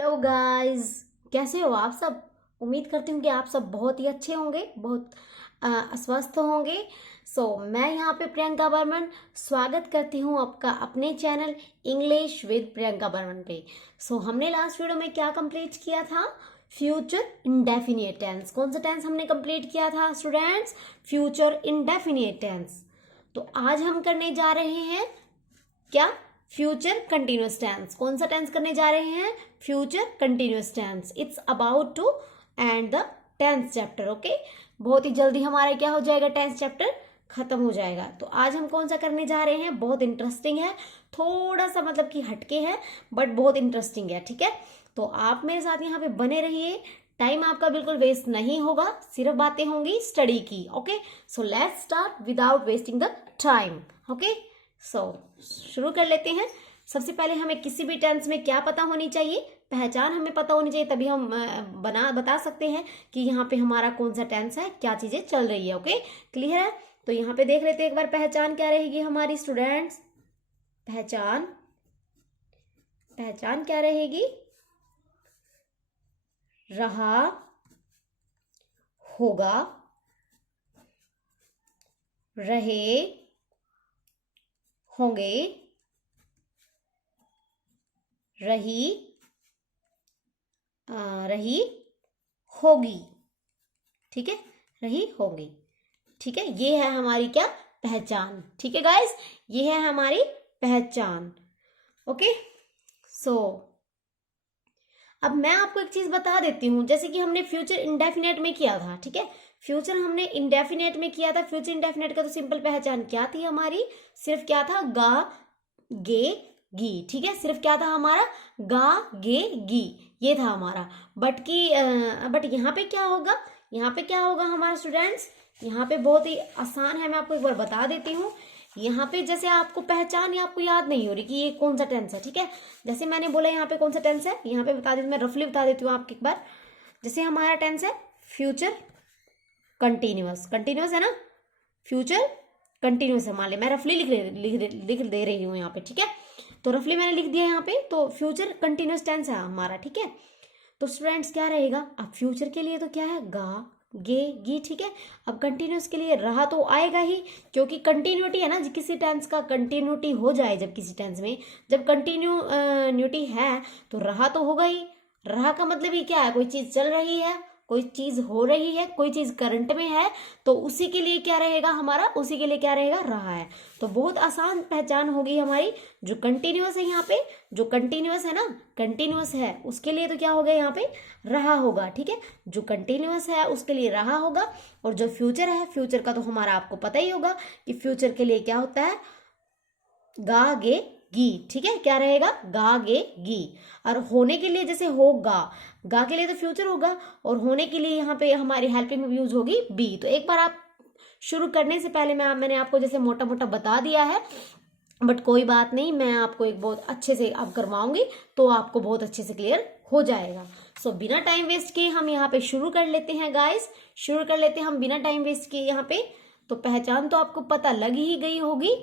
Hello guys, कैसे हो आप सब। उम्मीद करती हूँ कि आप सब बहुत ही अच्छे होंगे, बहुत स्वस्थ होंगे। मैं यहाँ पे प्रियंका बर्मन स्वागत करती हूँ आपका अपने channel English with Priyanka Burman पे। हमने लास्ट वीडियो में क्या कंप्लीट किया था? Future indefinite tense. कौन सा टेंस हमने कंप्लीट किया था स्टूडेंट्स? Future indefinite tense. तो आज हम करने जा रहे हैं क्या? Future continuous tense. कौन सा टेंस करने जा रहे हैं? Future continuous tense. It's about to end the tenth chapter. Okay, बहुत ही जल्दी हमारा क्या हो जाएगा? टेंथ चैप्टर खत्म हो जाएगा। तो आज हम कौन सा करने जा रहे हैं? बहुत इंटरेस्टिंग है, थोड़ा सा मतलब कि हटके है बट बहुत इंटरेस्टिंग है। ठीक है, तो आप मेरे साथ यहाँ पे बने रहिए। टाइम आपका बिल्कुल वेस्ट नहीं होगा, सिर्फ बातें होंगी स्टडी की। Okay, so let's start without wasting the time. Okay, शुरू कर लेते हैं। सबसे पहले हमें किसी भी टेंस में क्या पता होनी चाहिए? पहचान हमें पता होनी चाहिए, तभी हम बता सकते हैं कि यहाँ पे हमारा कौन सा टेंस है, क्या चीजें चल रही है। ओके, क्लियर है? तो यहाँ पे देख लेते हैं एक बार पहचान क्या रहेगी हमारी स्टूडेंट्स। पहचान पहचान क्या रहेगी? रहा, होगा, रहे, होंगे, रही, रही, होगी। ठीक है, रही, होगी। ठीक है, ये है हमारी क्या? पहचान। ठीक है गाइस, ये है हमारी पहचान। ओके, सो अब मैं आपको एक चीज बता देती हूँ। जैसे कि हमने फ्यूचर इंडेफिनेट में किया था, ठीक है, फ्यूचर हमने इंडेफिनेट में किया था। फ्यूचर इंडेफिनेट का तो सिंपल पहचान क्या थी हमारी? सिर्फ क्या था? गा, गे, गी। ठीक है, सिर्फ क्या था हमारा? गा, गे, गी, ये था हमारा। बट यहाँ पे क्या होगा? यहाँ पे क्या होगा हमारा स्टूडेंट्स? यहाँ पे बहुत ही आसान है, मैं आपको एक बार बता देती हूँ। यहाँ पे जैसे आपको पहचान या आपको याद नहीं हो रही कि ये कौन सा टेंस है, ठीक है, जैसे मैंने बोला यहाँ पे कौन सा टेंस है, यहाँ पे बता देती हूँ, मैं रफली बता देती हूँ आपको एक बार। जैसे हमारा टेंस है फ्यूचर कंटिन्यूअस। कंटिन्यूअस है ना, फ्यूचर कंटिन्यूअस है। मान ले मैं रफली लिख दे रही हूँ यहाँ पे। ठीक है, तो रफली मैंने लिख दिया यहाँ पे, तो फ्यूचर कंटिन्यूअस टेंस है हमारा। ठीक है, तो स्टूडेंट्स क्या रहेगा? अब फ्यूचर के लिए तो क्या है? गा, गे, गी। ठीक है, अब कंटिन्यूस के लिए रहा तो आएगा ही, क्योंकि कंटिन्यूटी है ना, किसी टेंस का कंटिन्यूटी हो जाए जब किसी टेंस में, जब कंटिन्यूटी है तो रहा तो होगा ही। रहा का मतलब ही क्या है? कोई चीज चल रही है, कोई चीज हो रही है, कोई चीज करंट में है, तो उसी के लिए क्या रहेगा हमारा? उसी के लिए क्या रहेगा? रहा है। तो बहुत आसान पहचान होगी हमारी। जो कंटिन्यूअस है यहाँ पे, जो कंटिन्यूअस है ना, कंटिन्यूअस है, उसके लिए तो क्या होगा यहाँ पे? रहा होगा। ठीक है, जो कंटिन्यूअस है उसके लिए रहा होगा। और जो फ्यूचर है, फ्यूचर का तो हमारा आपको पता ही होगा कि फ्यूचर के लिए क्या होता है? गा, गे, गी। ठीक है, क्या रहेगा? गा, गे, गी। और होने के लिए जैसे होगा, गा के लिए तो फ्यूचर होगा, और होने के लिए यहाँ पे हमारी हेल्पिंग में यूज होगी बी। तो एक बार आप शुरू करने से पहले मैंने आपको जैसे मोटा मोटा बता दिया है, बट कोई बात नहीं, मैं आपको एक बहुत अच्छे से अब करवाऊंगी तो आपको बहुत अच्छे से क्लियर हो जाएगा। बिना टाइम वेस्ट किए हम यहाँ पे शुरू कर लेते हैं गाइस। शुरू कर लेते हैं हम बिना टाइम वेस्ट किए यहाँ पे। तो पहचान तो आपको पता लग ही गई होगी,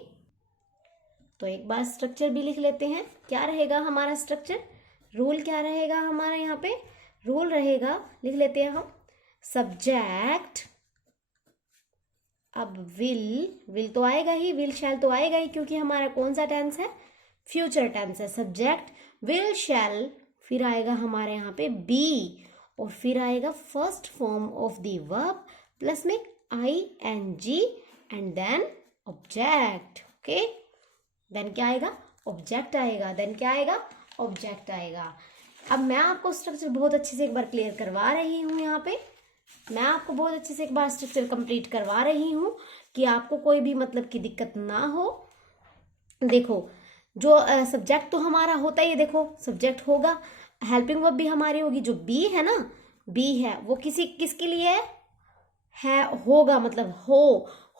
तो एक बार स्ट्रक्चर भी लिख लेते हैं। क्या रहेगा हमारा स्ट्रक्चर? रूल क्या रहेगा हमारा यहाँ पे? रूल रहेगा, लिख लेते हैं हम, सब्जेक्ट। अब विल तो आएगा ही, विल शैल तो आएगा ही, क्योंकि हमारा कौन सा टेंस है? फ्यूचर टेंस है। सब्जेक्ट विल शैल, फिर आएगा हमारे यहाँ पे बी, और फिर आएगा first form of the verb plus में ING and then object. Okay, then क्या आएगा? ऑब्जेक्ट आएगा। देन क्या आएगा? ऑब्जेक्ट आएगा। अब मैं आपको स्ट्रक्चर बहुत अच्छे से एक बार क्लियर करवा रही हूँ यहाँ पे। मैं आपको बहुत अच्छे से एक बार स्ट्रक्चर कंप्लीट करवा रही हूँ कि आपको कोई भी मतलब की दिक्कत ना हो। देखो, जो सब्जेक्ट तो हमारा होता ही है, देखो सब्जेक्ट होगा, हेल्पिंग वर्ब भी हमारी होगी। जो बी है ना, बी है वो किसके लिए है? होगा मतलब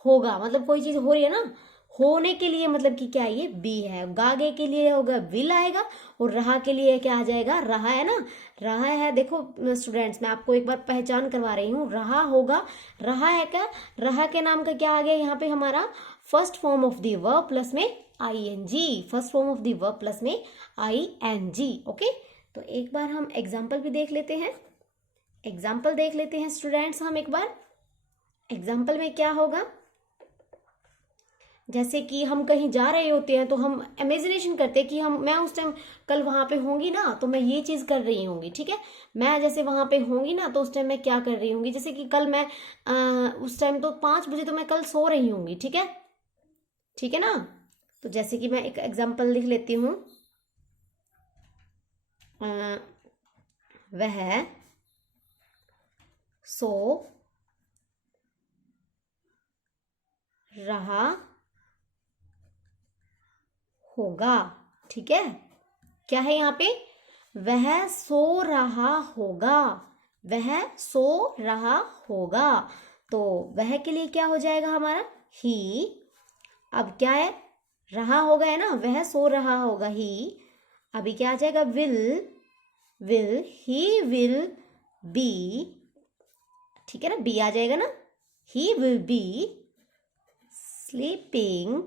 होगा मतलब कोई चीज हो रही है ना, होने के लिए मतलब कि क्या? ये बी है। गागे के लिए होगा विल आएगा, और रहा के लिए क्या आ जाएगा? रहा है ना, रहा है। देखो स्टूडेंट्स, मैं आपको एक बार पहचान करवा रही हूँ। रहा होगा, रहा है क्या? रहा के नाम का क्या आ गया यहाँ पे हमारा? First form of the verb plus में ING। First form of the verb plus में ING। ओके, तो एक बार हम एग्जाम्पल भी देख लेते हैं। एग्जाम्पल देख लेते हैं स्टूडेंट्स हम एक बार। एग्जाम्पल में क्या होगा, जैसे कि हम कहीं जा रहे होते हैं तो हम इमेजिनेशन करते हैं कि मैं उस टाइम कल वहां पे होंगी ना तो मैं ये चीज कर रही होंगी, ठीक है। मैं जैसे वहां पे होंगी ना तो उस टाइम मैं क्या कर रही होंगी, जैसे कि कल मैं उस टाइम तो 5 बजे तो मैं कल सो रही होंगी, ठीक है, ठीक है ना। तो जैसे कि मैं एक एग्जाम्पल लिख लेती हूँ, वह सो रहा होगा, ठीक है। क्या है यहाँ पे, वह सो रहा होगा, वह सो रहा होगा। तो वह के लिए क्या हो जाएगा हमारा, ही। अब क्या है, रहा होगा है ना, वह सो रहा होगा ही। अभी क्या आ जाएगा, विल ही विल बी, ठीक है ना, बी आ जाएगा ना, he will be sleeping,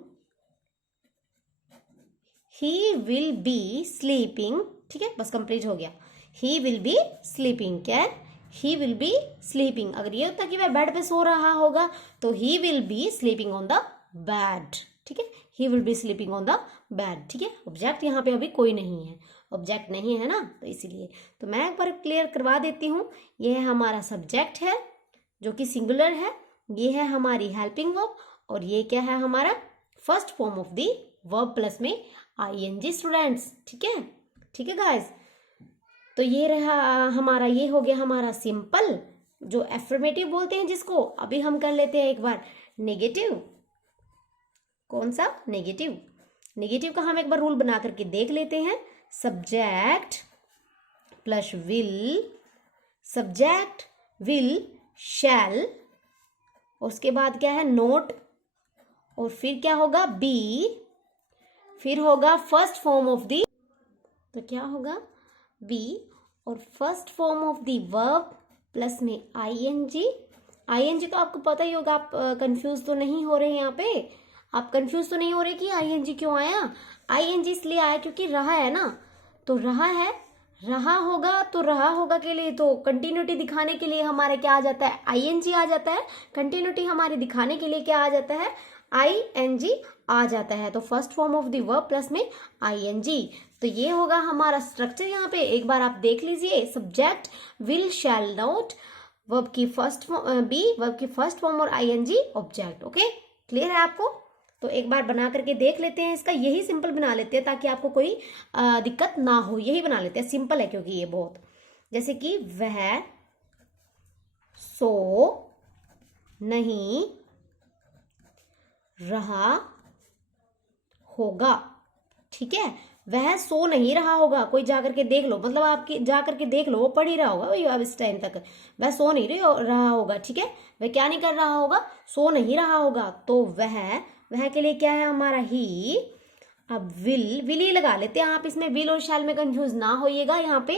he will be sleeping, ठीक है, बस कंप्लीट हो गया। ही विल बी स्लीपिंग, क्या है, ही विल बी स्लीपिंग। अगर ये होता कि वह बेड पे सो रहा होगा तो he will be sleeping on the bed, ठीक है, he will be sleeping on the bed, ठीक है। ऑब्जेक्ट यहाँ पे अभी कोई नहीं है, ऑब्जेक्ट नहीं है ना, तो इसीलिए तो मैं एक बार क्लियर करवा देती हूँ। यह हमारा सब्जेक्ट है जो कि सिंगुलर है, ये है हमारी हेल्पिंग वर्ब, और ये क्या है हमारा first form of the verb plus में आईएनजी स्टूडेंट्स, ठीक है, ठीक है गाइस। तो ये रहा हमारा, ये हो गया हमारा सिंपल जो एफर्मेटिव बोलते हैं जिसको। अभी हम कर लेते हैं एक बार नेगेटिव। कौन सा, नेगेटिव। नेगेटिव का हम एक बार रूल बना करके देख लेते हैं। Subject plus will, subject will शैल, उसके बाद क्या है नोट, और फिर क्या होगा बी, फिर होगा फर्स्ट फॉर्म ऑफ दी, तो क्या होगा बी, और first form of the verb plus में आईएनजी। आईएनजी तो आपको पता ही होगा, आप कंफ्यूज तो नहीं हो रहे यहाँ पे, आप कंफ्यूज तो नहीं हो रहे कि आईएनजी क्यों आया। आईएनजी इसलिए आया क्योंकि रहा है ना, तो रहा है, रहा होगा, तो रहा होगा के लिए तो कंटिन्यूटी दिखाने के लिए हमारे क्या आ जाता है, आईएनजी आ जाता है। कंटिन्यूटी हमारी दिखाने के लिए क्या आ जाता है, आईएनजी आ जाता है। तो first form of the verb plus में आईएनजी। तो ये होगा हमारा स्ट्रक्चर यहाँ पे, एक बार आप देख लीजिए। Subject will shell note, verb की फर्स्ट फॉर्म बी, वर्ब की फर्स्ट फॉर्म और आईएनजी ऑब्जेक्ट। ओके, क्लियर है आपको। तो एक बार बना करके देख लेते हैं इसका, यही सिंपल बना लेते हैं ताकि आपको कोई दिक्कत ना हो, यही बना लेते हैं, सिंपल है क्योंकि ये बहुत। जैसे कि वह सो नहीं रहा होगा, ठीक है, वह सो नहीं रहा होगा। कोई जाकर के देख लो, मतलब आपकी जाकर के देख लो, वो पढ़ ही रहा होगा भाई अब इस टाइम तक, वह सो नहीं रहा होगा, ठीक है, वह क्या नहीं कर रहा होगा, सो नहीं रहा होगा। तो वह के लिए क्या है हमारा ही। अब विल ही लगा लेते हैं आप इसमें, विल और शैल में कंफ्यूज ना होइएगा यहाँ पे,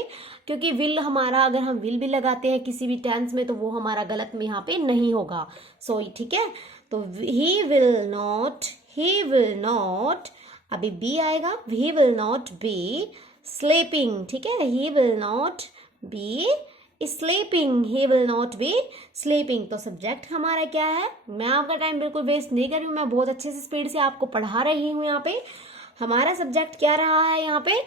क्योंकि विल हमारा, अगर हम विल भी लगाते हैं किसी भी टेंस में तो वो हमारा गलत में यहाँ पे नहीं होगा। सो ठीक है, तो he will not, he will not, अभी बी आएगा, he will not be sleeping, ठीक है, he will not be sleeping, he will not be sleeping. तो सब्जेक्ट हमारा क्या है, मैं आपका टाइम बिल्कुल वेस्ट नहीं कर रही हूँ, मैं बहुत अच्छे से स्पीड से आपको पढ़ा रही हूँ। यहाँ पे हमारा सब्जेक्ट क्या रहा है यहाँ पे,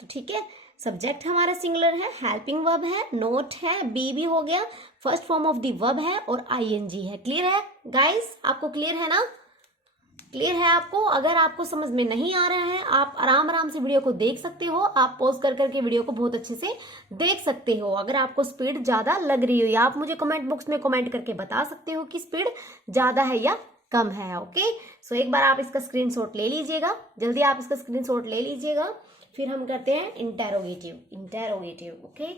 तो ठीक है, सब्जेक्ट हमारा सिंगुलर है, हेल्पिंग वर्ब है, नोट है, बी भी हो गया, first form of the verb है, और आईएनजी है। क्लियर है गाइस, आपको क्लियर है ना, क्लियर है आपको। अगर आपको समझ में नहीं आ रहा है, आप आराम आराम से वीडियो को देख सकते हो, आप पॉज कर करके वीडियो को बहुत अच्छे से देख सकते हो। अगर आपको स्पीड ज्यादा लग रही हो, या आप मुझे कमेंट बॉक्स में कमेंट करके बता सकते हो कि स्पीड ज्यादा है या कम है। ओके, सो एक बार आप इसका स्क्रीनशॉट ले लीजिएगा, जल्दी आप इसका स्क्रीनशॉट ले लीजिएगा, फिर हम करते हैं इंटेरोगेटिव। ओके,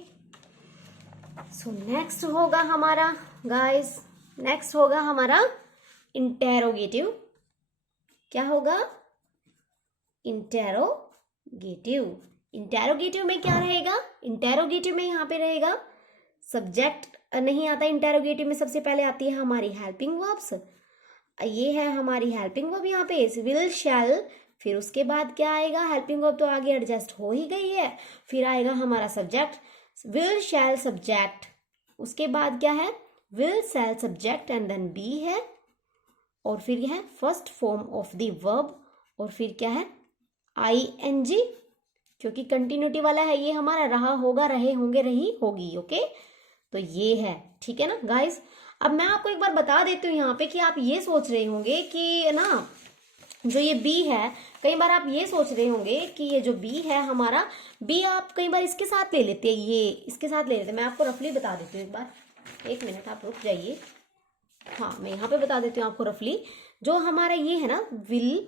सो नेक्स्ट होगा हमारा गाइस, नेक्स्ट होगा हमारा इंटेरोगेटिव। क्या होगा, इंटेरोगेटिव। इंटेरोगेटिव में क्या रहेगा, इंटेरोगेटिव में यहाँ पे रहेगा सब्जेक्ट नहीं आता, इंटेरोगेटिव में सबसे पहले आती है हमारी हेल्पिंग वर्ब्स। ये है हमारी हेल्पिंग वर्ब यहाँ पे, विल शैल फिर उसके बाद क्या आएगा, हेल्पिंग वर्ब तो आगे एडजस्ट हो ही गई है। फिर आएगा हमारा सब्जेक्ट, विल शैल सब्जेक्ट, उसके बाद क्या है, will shall subject and then be है, और फिर यह है first form of the verb, और फिर क्या है ing, क्योंकि कंटिन्यूटी वाला है ये हमारा, रहा होगा, रहे होंगे, रही होगी। ओके, तो ये है, ठीक है ना गाइस। अब मैं आपको एक बार बता देती हूँ यहाँ पे कि आप ये सोच रहे होंगे कि ना जो ये बी है, कई बार आप ये सोच रहे होंगे कि ये जो बी है हमारा, बी आप कई बार इसके साथ ले लेते हैं, ये इसके साथ ले लेते हैं। मैं आपको रफली बता देती हूँ एक बार, एक मिनट आप रुक जाइए। हाँ, मैं यहाँ पे बता देती हूँ आपको रफली। जो हमारा ये है ना विल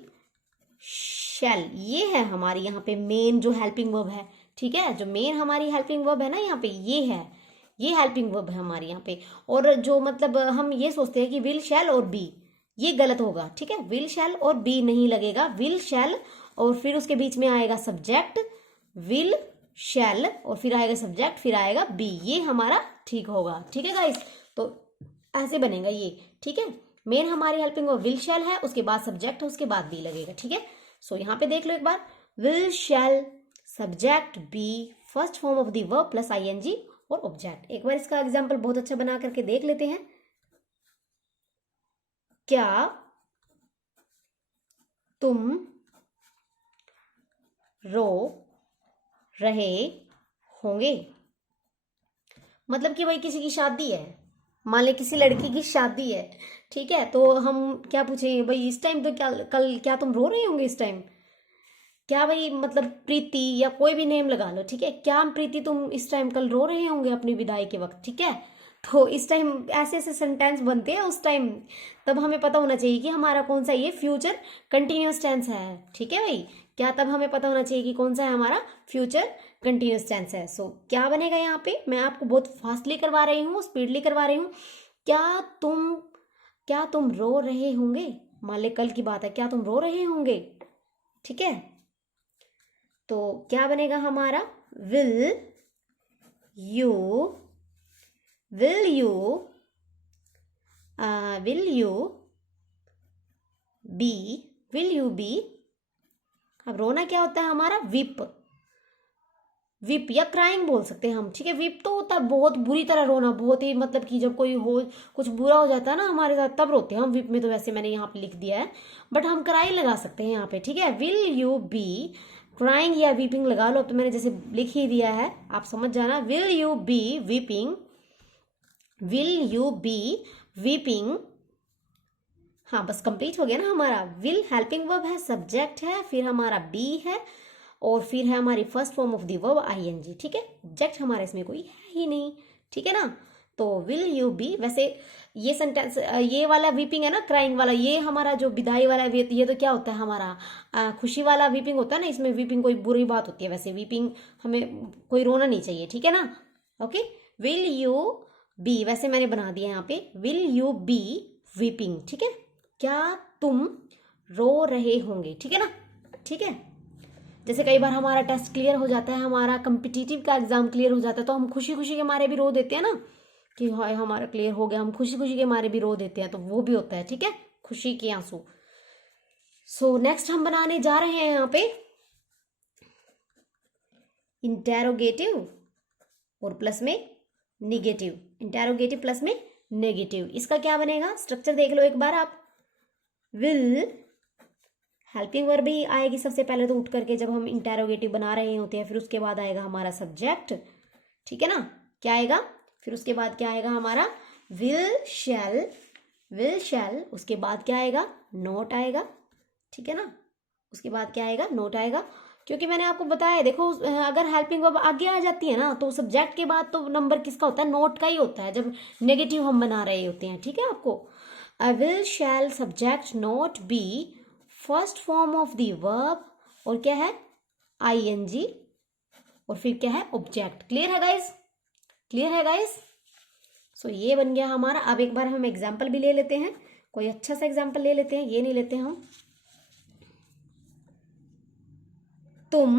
शैल, ये है हमारी यहाँ पे मेन जो हेल्पिंग वर्ब है, ठीक है। जो मेन हमारी हेल्पिंग वर्ब है ना यहाँ पे, ये है, ये हेल्पिंग वर्ब है हमारी यहाँ पे। और जो मतलब हम ये सोचते हैं कि विल शैल और बी, ये गलत होगा, ठीक है। विल शैल और बी नहीं लगेगा, विल शैल और फिर उसके बीच में आएगा सब्जेक्ट, विल शैल और फिर आएगा सब्जेक्ट, फिर आएगा बी, ये हमारा ठीक होगा, ठीक है गाइस। तो ऐसे बनेगा ये, ठीक है। मेन हमारी हेल्पिंग वर्ब विल शैल है, उसके बाद सब्जेक्ट है, उसके बाद बी लगेगा, ठीक है। सो यहाँ पे देख लो एक बार, will shall subject be first form of the verb plus ing और ऑब्जेक्ट। एक बार इसका एग्जाम्पल बहुत अच्छा बना करके देख लेते हैं। क्या तुम रो रहे होंगे, मतलब कि भाई किसी की शादी है, मान ले किसी लड़की की शादी है, ठीक है। तो हम क्या पूछेंगे भाई, इस टाइम तो क्या, कल क्या तुम रो रहे होंगे इस टाइम, क्या भाई, मतलब प्रीति या कोई भी नेम लगा लो, ठीक है। क्या प्रीति तुम इस टाइम कल रो रहे होंगे अपनी विदाई के वक्त, ठीक है। तो इस टाइम ऐसे ऐसे सेंटेंस बनते हैं उस टाइम, तब हमें पता होना चाहिए कि हमारा कौन सा ये फ्यूचर कंटिन्यूअस टेंस है, ठीक है भाई। क्या तब हमें पता होना चाहिए कि कौन सा है हमारा फ्यूचर कंटिन्यूअस टेंस है। सो क्या बनेगा यहाँ पे, मैं आपको बहुत फास्टली करवा रही हूँ, स्पीडली करवा रही हूँ। क्या तुम रो रहे होंगे, मान ले कल की बात है, क्या तुम रो रहे होंगे, ठीक है। तो क्या बनेगा हमारा, will you will you will you be will you be, अब रोना क्या होता है हमारा, विप विप या क्राइंग बोल सकते हैं हम, ठीक है। विप तो होता है बहुत बुरी तरह रोना, बहुत ही मतलब कि जब कोई हो, कुछ बुरा हो जाता है ना हमारे साथ, तब रोते हैं हम। विप में तो वैसे मैंने यहाँ पे लिख दिया है, बट हम क्राई लगा सकते हैं यहाँ पे, ठीक है। विल यू बी क्राइंग या वीपिंग लगा लो, अब तो मैंने जैसे लिख ही दिया है, आप समझ जाना। Will you be weeping, will you be weeping, हाँ बस कंप्लीट हो गया ना हमारा। विल हेल्पिंग वर्ब है, सब्जेक्ट है, फिर हमारा बी है, और फिर है हमारी first form of the verb ing, ठीक है। ऑब्जेक्ट हमारे इसमें कोई है ही नहीं, ठीक है ना। तो विल यू बी, वैसे ये सेंटेंस, ये वाला वीपिंग है ना, क्राइंग वाला, ये हमारा जो विदाई वाला है, ये तो क्या होता है हमारा खुशी वाला वीपिंग होता है ना, इसमें वीपिंग कोई बुरी बात होती है, वैसे वीपिंग हमें कोई रोना नहीं चाहिए, ठीक है ना। ओके, विल यू बी, वैसे मैंने बना दिया यहाँ पे, विल यू बी वीपिंग, ठीक है। क्या तुम रो रहे होंगे, ठीक है ना, ठीक है। जैसे कई बार हमारा टेस्ट क्लियर हो जाता है, हमारा कम्पिटिटिव का एग्जाम क्लियर हो जाता है, तो हम खुशी खुशी के मारे भी रो देते हैं ना, कि हाय हमारा क्लियर हो गया, हम खुशी खुशी के मारे भी रो देते हैं, तो वो भी होता है, ठीक है, खुशी के आंसू। सो नेक्स्ट हम बनाने जा रहे हैं यहाँ पे इंटेरोगेटिव और प्लस में निगेटिव, इंटेरोगेटिव प्लस में नेगेटिव। इसका क्या बनेगा, स्ट्रक्चर देख लो एक बार आप। विल हेल्पिंग वर्ब भी आएगी सबसे पहले तो उठ करके, जब हम इंटेरोगेटिव बना रहे होते हैं, फिर उसके बाद आएगा हमारा सब्जेक्ट, ठीक है ना। क्या आएगा, फिर उसके बाद क्या आएगा हमारा, विल शैल, उसके बाद क्या आएगा, नोट आएगा, ठीक है ना। उसके बाद क्या आएगा, नोट आएगा, क्योंकि मैंने आपको बताया, देखो अगर हेल्पिंग वर्ब आगे आ जाती है ना, तो सब्जेक्ट के बाद तो नंबर किसका होता है, नोट का ही होता है, जब नेगेटिव हम बना रहे होते हैं, ठीक है। आपको will shall subject not be first form of the verb, और क्या है ing, और फिर क्या है ऑब्जेक्ट। क्लियर है गाइस, क्लियर है गाइस। सो ये बन गया हमारा। अब एक बार हम एग्जाम्पल भी ले लेते हैं, कोई अच्छा सा एग्जाम्पल ले लेते हैं, ये नहीं लेते हम। तुम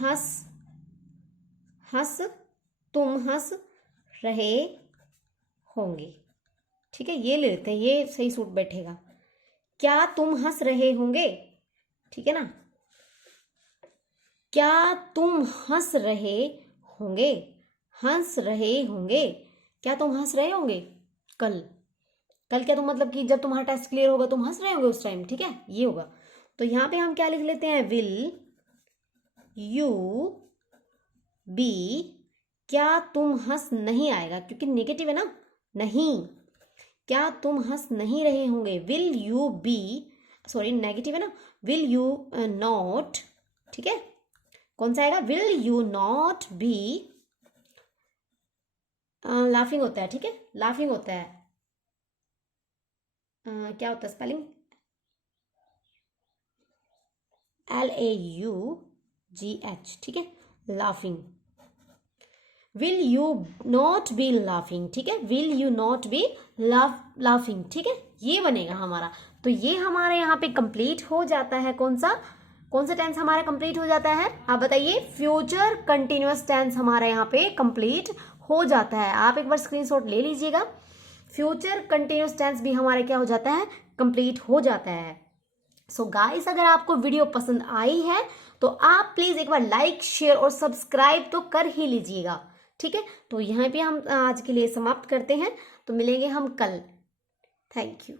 हंस रहे होंगे, ठीक है, ये ले लेते हैं, ये सही सूट बैठेगा। क्या तुम हंस रहे होंगे, ठीक है ना, क्या तुम हंस रहे होंगे, हंस रहे होंगे, क्या तुम हंस रहे होंगे कल, कल क्या तुम मतलब कि जब तुम्हारा टेस्ट क्लियर होगा तुम हंस रहे होंगे उस टाइम, ठीक है, ये होगा। तो यहां पे हम क्या लिख लेते हैं, विल यू बी, क्या तुम हंस नहीं आएगा क्योंकि नेगेटिव है ना, नहीं, क्या तुम हंस नहीं रहे होंगे, will you be, sorry negative है ना, विल यू नॉट, ठीक है, कौन सा आएगा, will you not be, laughing होता है, ठीक है, लाफिंग होता है, क्या होता है स्पेलिंग, LAUGH, ठीक है, laughing, will you not be laughing, ठीक है, will you not be laughing, ठीक है, ये बनेगा हमारा। तो ये हमारे यहाँ पे कंप्लीट हो जाता है, कौन सा टेंस हमारा कंप्लीट हो जाता है, आप बताइए, फ्यूचर कंटिन्यूअस टेंस हमारा यहाँ पे कंप्लीट हो जाता है। आप एक बार स्क्रीनशॉट ले लीजिएगा, फ्यूचर कंटिन्यूअस टेंस भी हमारे क्या हो जाता है, कंप्लीट हो जाता है। सो गाइस, अगर आपको वीडियो पसंद आई है तो आप प्लीज एक बार लाइक शेयर और सब्सक्राइब तो कर ही लीजिएगा, ठीक है। तो यहाँ पे हम आज के लिए समाप्त करते हैं, तो मिलेंगे हम कल। Thank you.